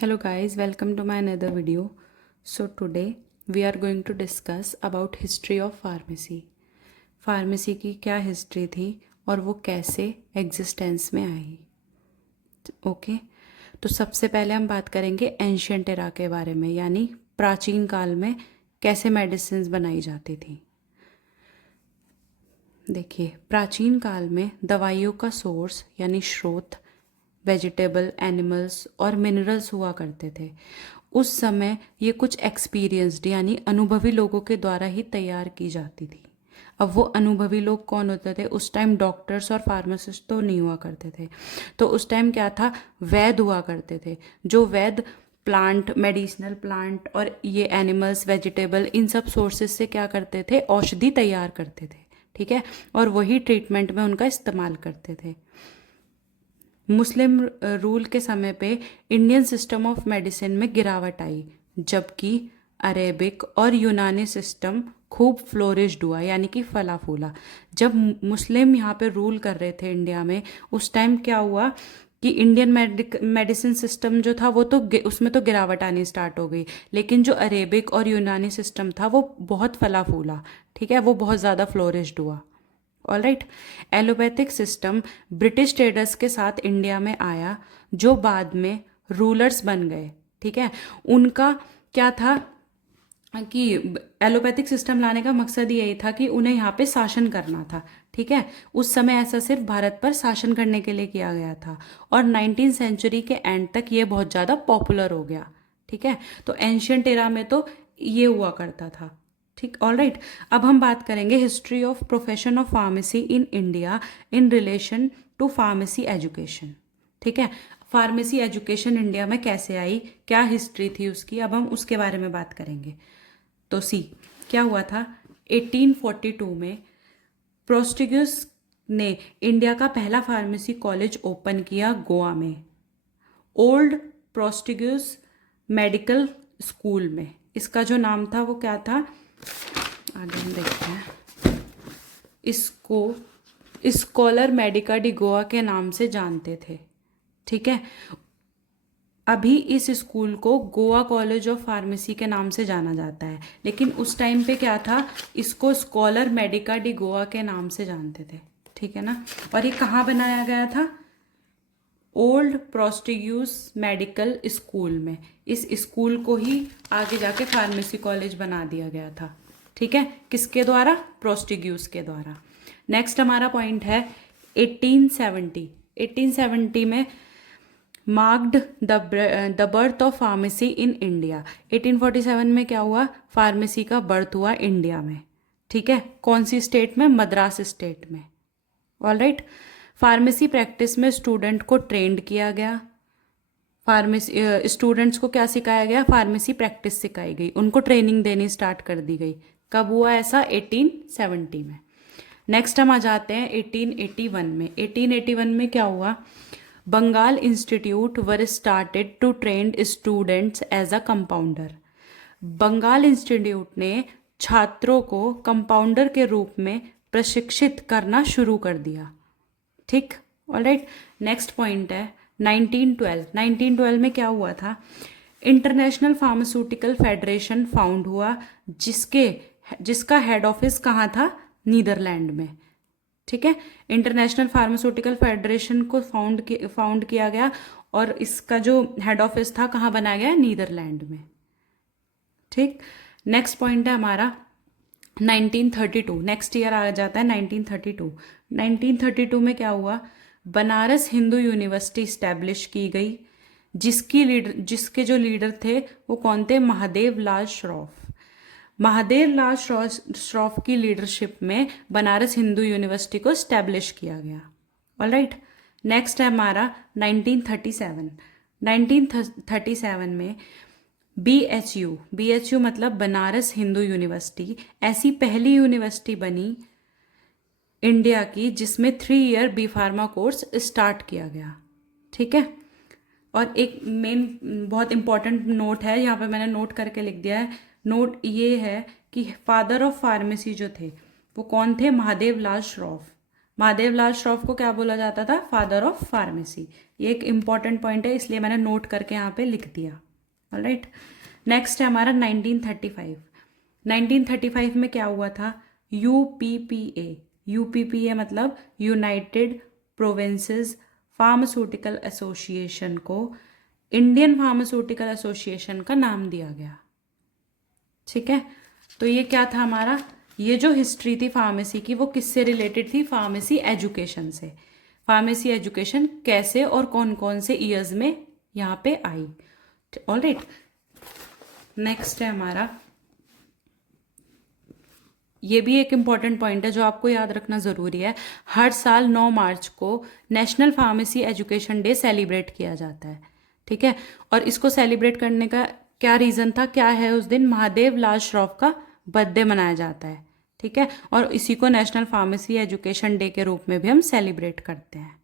Hello guys, welcome to my another video. So today we are going to discuss about history of pharmacy. Pharmacy की क्या history थी और वो कैसे existence में आई. ओके तो सबसे पहले हम बात करेंगे एंशियंट एरा के बारे में, यानी प्राचीन काल में कैसे मेडिसिन्स बनाई जाती थी. देखिए, प्राचीन काल में दवाइयों का सोर्स यानी स्रोत वेजिटेबल, एनिमल्स और मिनरल्स हुआ करते थे. उस समय ये कुछ एक्सपीरियंस्ड यानी अनुभवी लोगों के द्वारा ही तैयार की जाती थी. अब वो अनुभवी लोग कौन होते थे? उस टाइम डॉक्टर्स और फार्मासिस्ट तो नहीं हुआ करते थे. तो उस टाइम क्या था? वैद्य हुआ करते थे. जो वैद्य प्लांट, मेडिसिनल प्लांट और ये एनिमल्स, वेजिटेबल, इन सब सोर्सेज से क्या करते थे? औषधि तैयार करते थे. ठीक है, और वही ट्रीटमेंट में उनका इस्तेमाल करते थे. मुस्लिम रूल के समय पे इंडियन सिस्टम ऑफ मेडिसिन में गिरावट आई, जबकि अरेबिक और यूनानी सिस्टम खूब फ्लोरिश्ड हुआ, यानी कि फला फूला. जब मुस्लिम यहाँ पे रूल कर रहे थे इंडिया में, उस टाइम क्या हुआ कि इंडियन मेडिसिन सिस्टम जो था वो तो उसमें तो गिरावट आनी स्टार्ट हो गई, लेकिन जो अरेबिक और यूनानी सिस्टम था वो बहुत फला फूला. ठीक है, वो बहुत ज़्यादा फ्लोरिश्ड हुआ. All right. Allopathic system British traders के साथ इंडिया में आया, जो बाद में रूलर्स बन गए. ठीक है, उनका क्या था कि एलोपैथिक सिस्टम लाने का मकसद यही था कि उन्हें यहाँ पे शासन करना था. ठीक है, उस समय ऐसा सिर्फ भारत पर शासन करने के लिए किया गया था, और 19वीं सेंचुरी के एंड तक ये बहुत ज़्यादा पॉपुलर हो गया. ठीक है, तो एंशियंट एरा में तो ये हुआ करता था. ठीक, ऑल राइट. अब हम बात करेंगे history of profession of pharmacy in India in relation to pharmacy education. ठीक है, फार्मेसी एजुकेशन इंडिया में कैसे आई, क्या हिस्ट्री थी उसकी, अब हम उसके बारे में बात करेंगे. तो क्या हुआ था? 1842 में पोर्टुगीज ने इंडिया का पहला फार्मेसी कॉलेज ओपन किया गोवा में, ओल्ड पोर्टुगीज मेडिकल स्कूल में. इसका जो नाम था वो क्या था, आगे हम देखते हैं. इसको स्कॉलर मेडिका डी गोवा के नाम से जानते थे. ठीक है, अभी इस स्कूल को गोवा कॉलेज ऑफ फार्मेसी के नाम से जाना जाता है, लेकिन उस टाइम पे क्या था? इसको स्कॉलर मेडिका डी गोवा के नाम से जानते थे. ठीक है ना. और ये कहाँ बनाया गया था? ओल्ड पोर्टुगीज मेडिकल स्कूल में. इस स्कूल को ही आगे जाके फार्मेसी कॉलेज बना दिया गया था. ठीक है, किसके द्वारा? पोर्टुगीज के द्वारा. नेक्स्ट हमारा पॉइंट है 1870. 1870 में marked the birth of pharmacy in India. 1847 में क्या हुआ? फार्मेसी का बर्थ हुआ इंडिया में. ठीक है, कौन सी स्टेट में? मद्रास स्टेट में. All right. फार्मेसी प्रैक्टिस में स्टूडेंट को ट्रेंड किया गया. फार्मेसी स्टूडेंट्स को क्या सिखाया गया? फार्मेसी प्रैक्टिस सिखाई गई, उनको ट्रेनिंग देनी स्टार्ट कर दी गई. कब हुआ ऐसा? 1870 में. नेक्स्ट हम आ जाते हैं 1881 में. 1881 में क्या हुआ? Bengal Institute were started to train students as a compounder. Bengal Institute ने छात्रों को कंपाउंडर के रूप में प्रशिक्षित करना शुरू कर दिया. ठीक, ऑल राइट. नेक्स्ट पॉइंट है 1912. 1912 में क्या हुआ था? इंटरनेशनल फार्मास्यूटिकल फेडरेशन फाउंड हुआ, जिसका हेड ऑफिस कहाँ था? नीदरलैंड में. ठीक है, इंटरनेशनल फार्मास्यूटिकल फेडरेशन को फाउंड किया गया, और इसका जो हेड ऑफिस था कहाँ बनाया गया? नीदरलैंड में. ठीक, नेक्स्ट पॉइंट है हमारा 1932. नेक्स्ट ईयर आ जाता है 1932. 1932 में क्या हुआ? बनारस हिंदू यूनिवर्सिटी इस्टेब्लिश की गई, जिसके जो लीडर थे वो कौन थे? महादेव लाल श्रॉफ. महादेव लाल श्रॉफ की लीडरशिप में बनारस हिंदू यूनिवर्सिटी को इस्टेब्लिश किया गया. All right. नेक्स्ट है हमारा 1937. 1937 में BHU मतलब बनारस हिंदू यूनिवर्सिटी ऐसी पहली यूनिवर्सिटी बनी इंडिया की जिसमें 3 year B pharma course start किया गया. ठीक है, और एक मेन बहुत इंपॉर्टेंट नोट है, यहाँ पे मैंने नोट करके लिख दिया है. नोट ये है कि फादर ऑफ फार्मेसी जो थे वो कौन थे? महादेव लाल श्रॉफ. महादेवलाल श्रॉफ को क्या बोला जाता था? Father of pharmacy. ये एक इंपॉर्टेंट पॉइंट है, इसलिए मैंने नोट करके यहाँ पे लिख दिया। ऑलराइट, नेक्स्ट है हमारा 1935। 1935 में क्या हुआ था? यूपीपीए। यूपीपीए मतलब यूनाइटेड प्रोविंसेस फार्मास्यूटिकल एसोसिएशन को इंडियन फार्मास्यूटिकल एसोसिएशन का नाम दिया गया। ठीक है, तो ये क्या था हमारा? ये जो हिस्ट्री थी फार्मेसी की वो किससे रिलेटेड थी? फार्मेसी एजुकेशन से। फार्मेसी एजुकेशन कैसे और कौन कौन से ईयर्स में यहाँ पे आई। ऑलराइट, नेक्स्ट है हमारा, ये भी एक इम्पॉर्टेंट पॉइंट है जो आपको याद रखना ज़रूरी है। हर साल 9 मार्च को national pharmacy education day celebrate किया जाता है। ठीक है, और इसको सेलिब्रेट करने का क्या रीज़न था, क्या है? उस दिन महादेव लाल श्रॉफ का बर्थडे मनाया जाता है। ठीक है, और इसी को नेशनल फार्मेसी एजुकेशन डे के रूप में भी हम सेलिब्रेट करते हैं।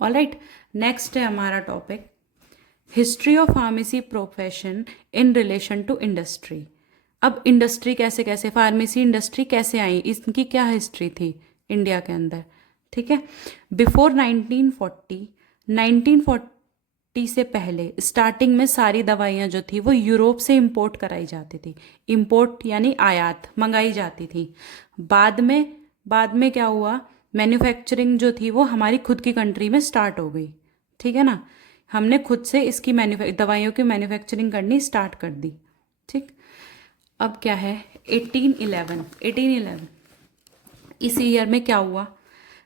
ऑलराइट, नेक्स्ट है हमारा topic history of pharmacy profession in relation to industry. अब इंडस्ट्री कैसे कैसे, फार्मेसी इंडस्ट्री कैसे आई, इसकी क्या हिस्ट्री थी इंडिया के अंदर। ठीक है, बिफोर 1940 से पहले स्टार्टिंग में सारी दवाइयाँ जो थी वो यूरोप से इंपोर्ट कराई जाती थी। इंपोर्ट यानी आयात, मंगाई जाती थी। बाद में क्या हुआ? मैन्युफैक्चरिंग जो थी वो हमारी खुद की कंट्री में स्टार्ट हो गई। ठीक है ना, हमने खुद से इसकी दवाइयों की मैन्युफैक्चरिंग करनी स्टार्ट कर दी। ठीक, अब क्या है? 1811 इस ईयर में क्या हुआ?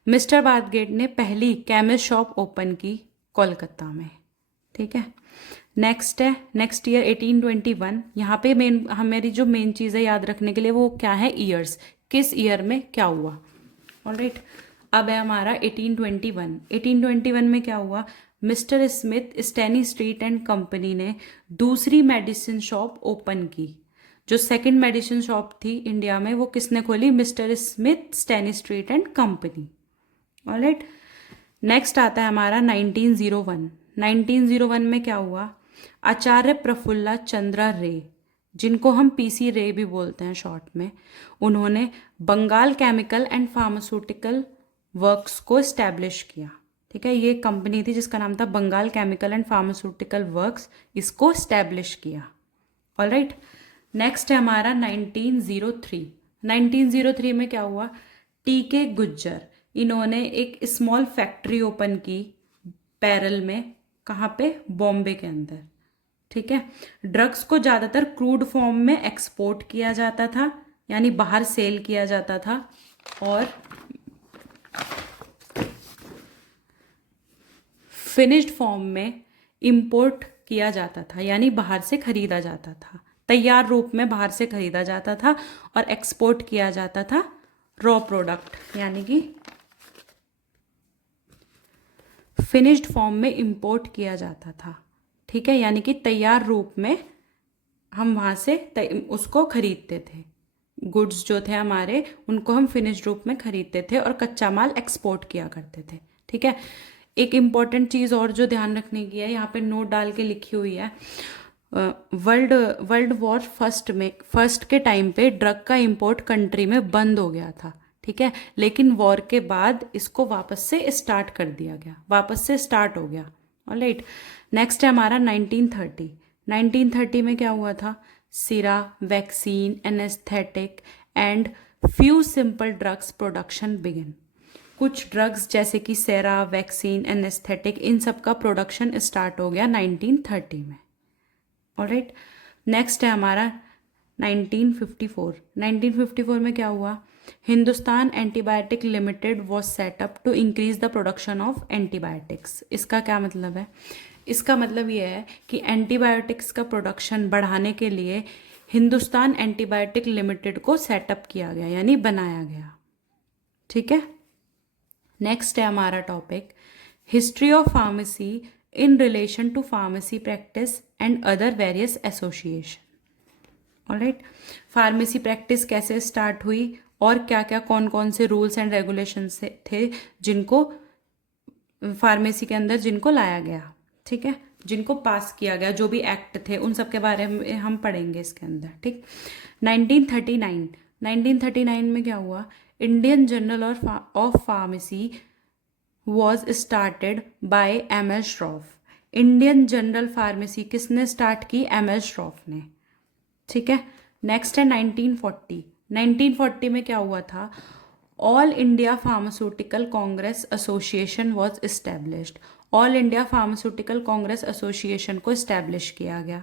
मिस्टर बाथगेट ने पहली केमिस्ट शॉप ओपन की कोलकाता में। ठीक है, नेक्स्ट ईयर 1821। यहाँ पे मेरी जो मेन चीज़ है याद रखने के लिए वो क्या है? ईयर्स, किस ईयर में क्या हुआ। ऑलराइट, अब है हमारा 1821। 1821 में क्या हुआ? Mister Smith स्टैनी street and company ने दूसरी मेडिसिन शॉप ओपन की। जो सेकंड मेडिसिन शॉप थी इंडिया में वो किसने खोली? Mister Smith स्टैनी street and company. Alright, next आता है हमारा 1901। 1901 में क्या हुआ? आचार्य प्रफुल्ला चंद्रा रे, जिनको हम पीसी रे भी बोलते हैं शॉर्ट में, उन्होंने Bengal Chemical and Pharmaceutical Works को इस्टेब्लिश किया। ठीक है, ये कंपनी थी जिसका नाम था Bengal Chemical and Pharmaceutical Works, इसको इस्टेब्लिश किया। ऑलराइट, नेक्स्ट है हमारा 1903। 1903 में क्या हुआ? टीके गुज्जर, इन्होंने एक स्मॉल फैक्ट्री ओपन की पैरल में। कहाँ पे? बॉम्बे के अंदर। ठीक है, ड्रग्स को ज़्यादातर क्रूड फॉर्म में एक्सपोर्ट किया जाता था, यानी बाहर सेल किया जाता था, और फिनिश्ड फॉर्म में इंपोर्ट किया जाता था, यानी बाहर से खरीदा जाता था। तैयार रूप में बाहर से खरीदा जाता था और एक्सपोर्ट किया जाता था रॉ प्रोडक्ट, यानी कि फिनिश्ड फॉर्म में इंपोर्ट किया जाता था। ठीक है, यानी कि तैयार रूप में हम वहाँ से उसको खरीदते थे। गुड्स जो थे हमारे उनको हम फिनिश्ड रूप में खरीदते थे और कच्चा माल एक्सपोर्ट किया करते थे। ठीक है, एक इम्पॉर्टेंट चीज़ और जो ध्यान रखने की है, यहाँ पे नोट डाल के लिखी हुई है, वर्ल्ड वॉर फर्स्ट के टाइम पे ड्रग का इंपोर्ट कंट्री में बंद हो गया था। ठीक है, लेकिन वॉर के बाद इसको वापस से स्टार्ट कर दिया गया, वापस से स्टार्ट हो गया। ऑलराइट, नेक्स्ट है हमारा 1930। 1930 में क्या हुआ था? सिरा, vaccine, anaesthetic and few simple drugs production begin. कुछ ड्रग्स जैसे कि सेरा, वैक्सीन, एनेस्थेटिक, इन सब का प्रोडक्शन स्टार्ट हो गया 1930 में। ऑलराइट, नेक्स्ट है हमारा 1954। 1954 में क्या हुआ? Hindustan Antibiotic Limited was set up to increase the production of antibiotics. इसका क्या मतलब है? इसका मतलब ये है कि एंटीबायोटिक्स का प्रोडक्शन बढ़ाने के लिए हिंदुस्तान एंटीबायोटिक लिमिटेड को सेटअप किया गया, यानी बनाया गया। ठीक है, नेक्स्ट है हमारा topic history of pharmacy in relation to pharmacy practice and other various association. Alright, pharmacy practice कैसे स्टार्ट हुई और क्या क्या कौन कौन से रूल्स एंड रेगुलेशन थे जिनको फार्मेसी के अंदर जिनको लाया गया। ठीक है, जिनको पास किया गया, जो भी एक्ट थे उन सब के बारे में हम पढ़ेंगे इसके अंदर। ठीक, 1939 में क्या हुआ? Indian Journal of Pharmacy was started by M L Shroff. Indian general pharmacy किसने स्टार्ट की? एम एल श्रॉफ ने। ठीक है, नेक्स्ट है 1940। 1940 में क्या हुआ था? All India pharmaceutical Congress association was established. All India pharmaceutical Congress association को इस्टेब्लिश किया गया।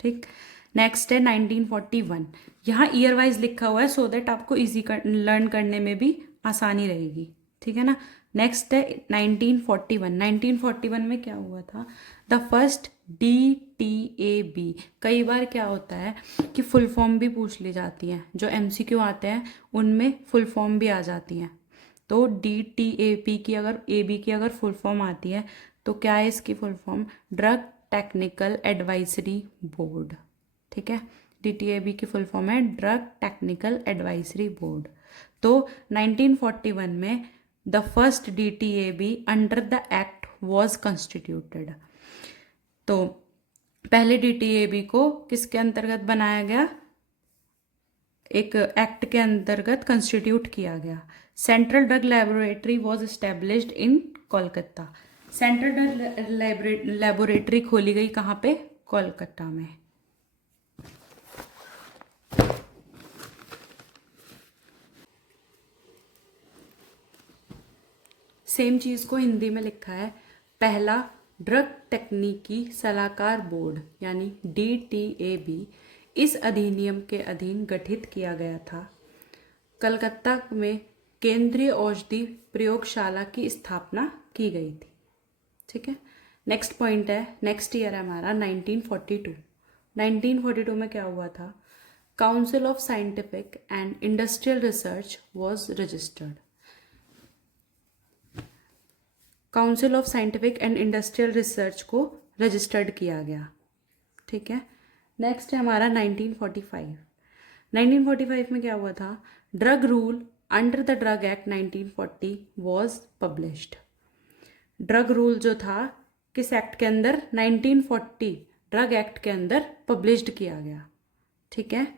ठीक, नेक्स्ट है 1941। यहाँ ईयर वाइज लिखा हुआ है सो दैट आपको इजी लर्न करने में भी आसानी रहेगी। ठीक है ना। नेक्स्ट है 1941। 1941 में क्या हुआ था? The first DTAB। कई बार क्या होता है कि फुल फॉर्म भी पूछ ली जाती हैं, जो MCQ आते हैं उनमें फुल फॉर्म भी आ जाती हैं। तो DTAP की अगर AB की अगर फुल फॉर्म आती है तो क्या है इसकी full form? Drug technical advisory board. ठीक है, DTAB की फुल फॉर्म है ड्रग टेक्निकल एडवाइजरी बोर्ड। तो 1941 में the first DTAB under the act was constituted. तो पहले DTAB को किसके अंतर्गत बनाया गया? एक एक्ट के अंतर्गत कंस्टिट्यूट किया गया। Central drug laboratory was established in Kolkata. Central drug laboratory खोली गई कहाँ पे? कोलकाता में। सेम चीज़ को हिंदी में लिखा है। पहला ड्रग तकनीकी सलाहकार बोर्ड यानी DTAB इस अधिनियम के अधीन गठित किया गया था। कलकत्ता में केंद्रीय औषधि प्रयोगशाला की स्थापना की गई थी। ठीक है, नेक्स्ट पॉइंट है, नेक्स्ट ईयर है हमारा 1942। 1942 में क्या हुआ था? Council of scientific and industrial research was registered. Council of scientific and industrial research को रजिस्टर्ड किया गया। ठीक है, नेक्स्ट है हमारा 1945। 1945 में क्या हुआ था? Drug rule under the drug act 1940 was published. Drug rule जो था किस एक्ट के अंदर? 1940 ड्रग एक्ट के अंदर पब्लिश्ड किया गया। ठीक है,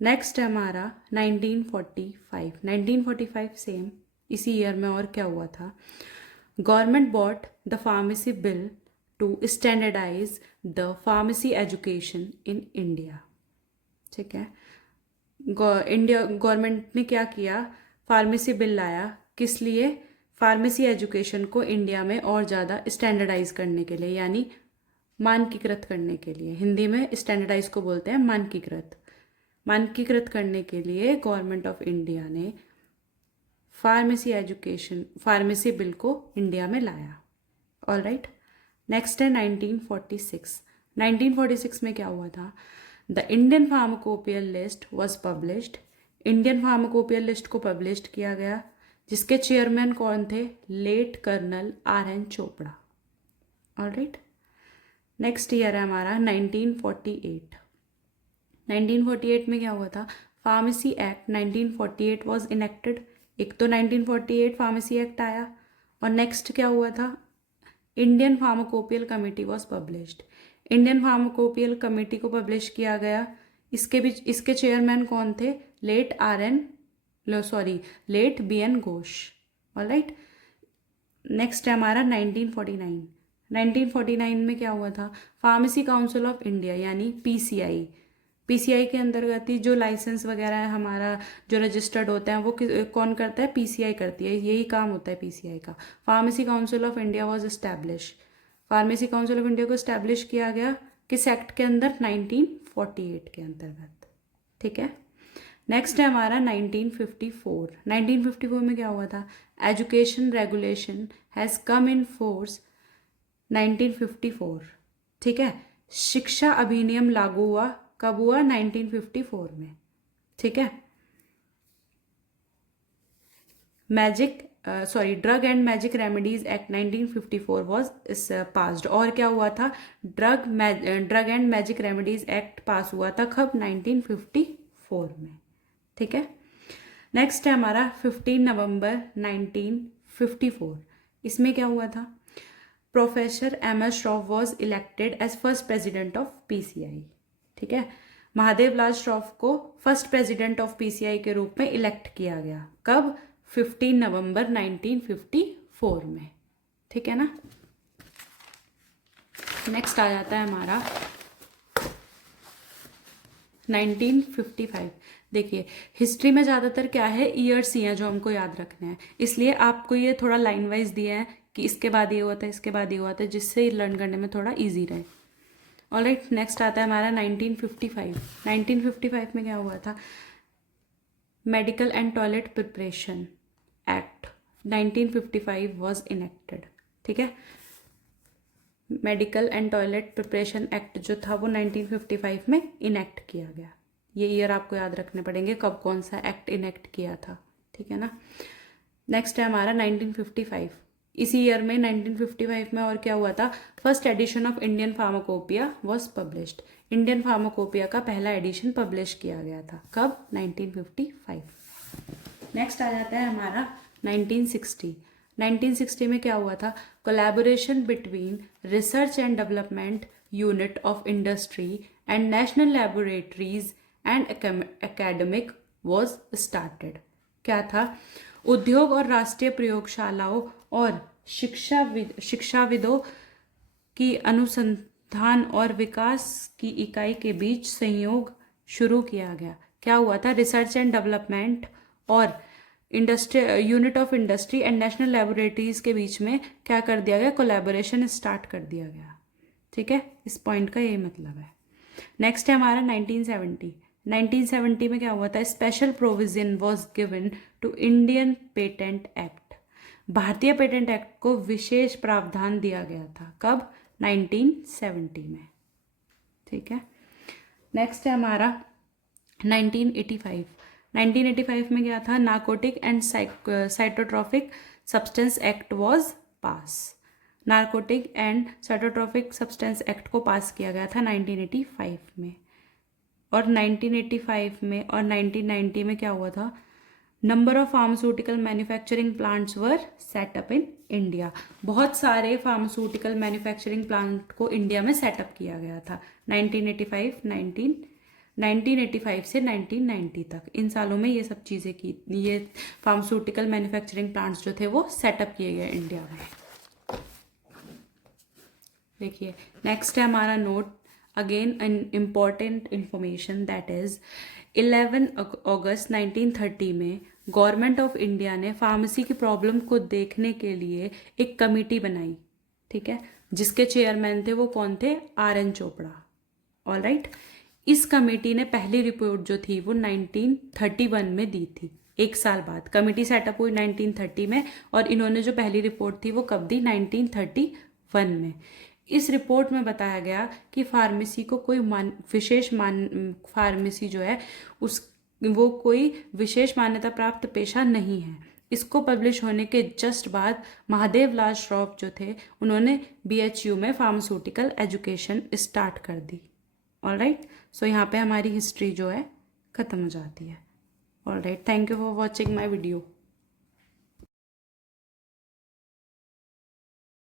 नेक्स्ट है हमारा 1945। 1945 सेम इसी ईयर में और क्या हुआ था? Government bought the pharmacy bill to standardise the pharmacy education in India. ठीक है, इंडिया गवर्नमेंट ने क्या किया? फार्मेसी बिल लाया। किस लिए? फार्मेसी एजुकेशन को इंडिया में और ज़्यादा स्टैंडर्डाइज करने के लिए, यानी मानकीकृत करने के लिए। हिंदी में स्टैंडर्डाइज को बोलते हैं मानकीकृत। मानकीकृत करने के लिए गवर्नमेंट ऑफ इंडिया ने फार्मेसी बिल को इंडिया में लाया। ऑल राइट, नेक्स्ट है 1946। 1946 में क्या हुआ था? The Indian pharmacopoeial list was published. Indian pharmacopoeial list को पब्लिश्ड किया गया, जिसके चेयरमैन कौन थे? Late colonel RN Chopra. All right, next year है हमारा 1948। 1948 में क्या हुआ था? Pharmacy act 1948 was enacted. एक तो 1948 फार्मेसी एक्ट आया और नेक्स्ट क्या हुआ था? Indian pharmacopoeial committee was published. Indian pharmacopoeial committee को पब्लिश किया गया। इसके चेयरमैन कौन थे? Late BN Ghosh. Alright, next है हमारा 1949। 1949 में क्या हुआ था? फार्मेसी काउंसिल ऑफ इंडिया यानी PCI के अंतर्गत ही जो लाइसेंस वगैरह है हमारा जो रजिस्टर्ड होता है वो कौन करता है? PCI करती है। यही काम होता है PCI का। Pharmacy Council of India was establish. Pharmacy Council of India को एस्टैब्लिश किया गया किस एक्ट के अंदर? 1948 के अंतर्गत। ठीक है, नेक्स्ट है हमारा 1954। 1954 में क्या हुआ था? Education regulation has come in force 1954। ठीक है, शिक्षा अधिनियम लागू हुआ कब हुआ? 1954 में। ठीक है, drug and magic remedies act 1954 was passed. और क्या हुआ था? Drug and magic remedies act पास हुआ था कब? 1954 में। ठीक है, नेक्स्ट है हमारा 15 नवंबर 1954। इसमें क्या हुआ था? Professor M.S. Shroff was elected as first president of PCI। ठीक है, महादेव लाल श्रॉफ को फर्स्ट प्रेसिडेंट ऑफ पीसीआई के रूप में इलेक्ट किया गया। कब? 15 नवंबर 1954 में। ठीक है ना। नेक्स्ट आ जाता है हमारा 1955। देखिए हिस्ट्री में ज़्यादातर क्या है, ईयर्स ही हैं जो हमको याद रखने हैं, इसलिए आपको ये थोड़ा लाइन वाइज दिया है कि इसके बाद ये हुआ था, इसके बाद ये हुआ था, जिससे लर्न करने में थोड़ा इजी रहे। ऑलराइट, नेक्स्ट आता है हमारा 1955। 1955 में क्या हुआ था? Medical and toilet preparation act 1955 was enacted. ठीक है, medical and toilet preparation act जो था वो 1955 में इनेक्ट किया गया। ये ईयर आपको याद रखने पड़ेंगे कब कौन सा एक्ट इनेक्ट किया था। ठीक है ना। नेक्स्ट है हमारा 1955। इसी ईयर में 1955 में और क्या हुआ था? First edition of Indian pharmacopoeia was published. Indian pharmacopoeia का पहला एडिशन पब्लिश किया गया था। कब? 1955। नेक्स्ट आ जाता है हमारा 1960। 1960 में क्या हुआ था? Collaboration between research and development unit of industry and national laboratories and academic was started. क्या था? उद्योग और राष्ट्रीय प्रयोगशालाओं और शिक्षाविदों की अनुसंधान और विकास की इकाई के बीच सहयोग शुरू किया गया। क्या हुआ था? रिसर्च एंड डेवलपमेंट और industry unit of industry and national laboratories के बीच में क्या कर दिया गया? कोलैबोरेशन स्टार्ट कर दिया गया। ठीक है, इस पॉइंट का यही मतलब है। नेक्स्ट है हमारा 1970। 1970 में क्या हुआ था? Special provision was given to Indian patent act. भारतीय पेटेंट एक्ट को विशेष प्रावधान दिया गया था। कब? 1970 में। ठीक है। नेक्स्ट है हमारा 1985। 1985 में क्या था? Narcotic and psychotropic substance act was pass. Narcotic and psychotropic substance act को पास किया गया था 1985 में। और 1985 में और 1990 में क्या हुआ था? Number of pharmaceutical manufacturing plants were set up in India. बहुत सारे फार्मास्यूटिकल मैन्युफैक्चरिंग प्लांट को इंडिया में सेटअप किया गया था 1985 से 1990 तक। इन सालों में ये सब चीज़ें की, ये फार्मास्यूटिकल मैन्युफैक्चरिंग प्लांट्स जो थे वो सेटअप किए गए इंडिया में। देखिए नेक्स्ट है हमारा note, again an important information, that is 11 अगस्त 1930 में गवर्नमेंट ऑफ इंडिया ने फार्मेसी की प्रॉब्लम को देखने के लिए एक कमेटी बनाई। ठीक है, जिसके चेयरमैन थे वो कौन थे? RN चोपड़ा। ऑलराइट, इस कमेटी ने पहली रिपोर्ट जो थी वो 1931 में दी थी। एक साल बाद कमेटी सेटअप हुई 1930 में, और इन्होंने जो पहली रिपोर्ट थी वो कब दी? 1931 में। इस रिपोर्ट में बताया गया कि फार्मेसी को कोई फार्मेसी जो है वो कोई विशेष मान्यता प्राप्त पेशा नहीं है। इसको पब्लिश होने के जस्ट बाद महादेव लाल श्रॉफ जो थे उन्होंने BHU में फार्मास्यूटिकल एजुकेशन स्टार्ट कर दी। ऑलराइट, सो यहाँ पे हमारी हिस्ट्री जो है ख़त्म हो जाती है। Alright, thank you for watching my video.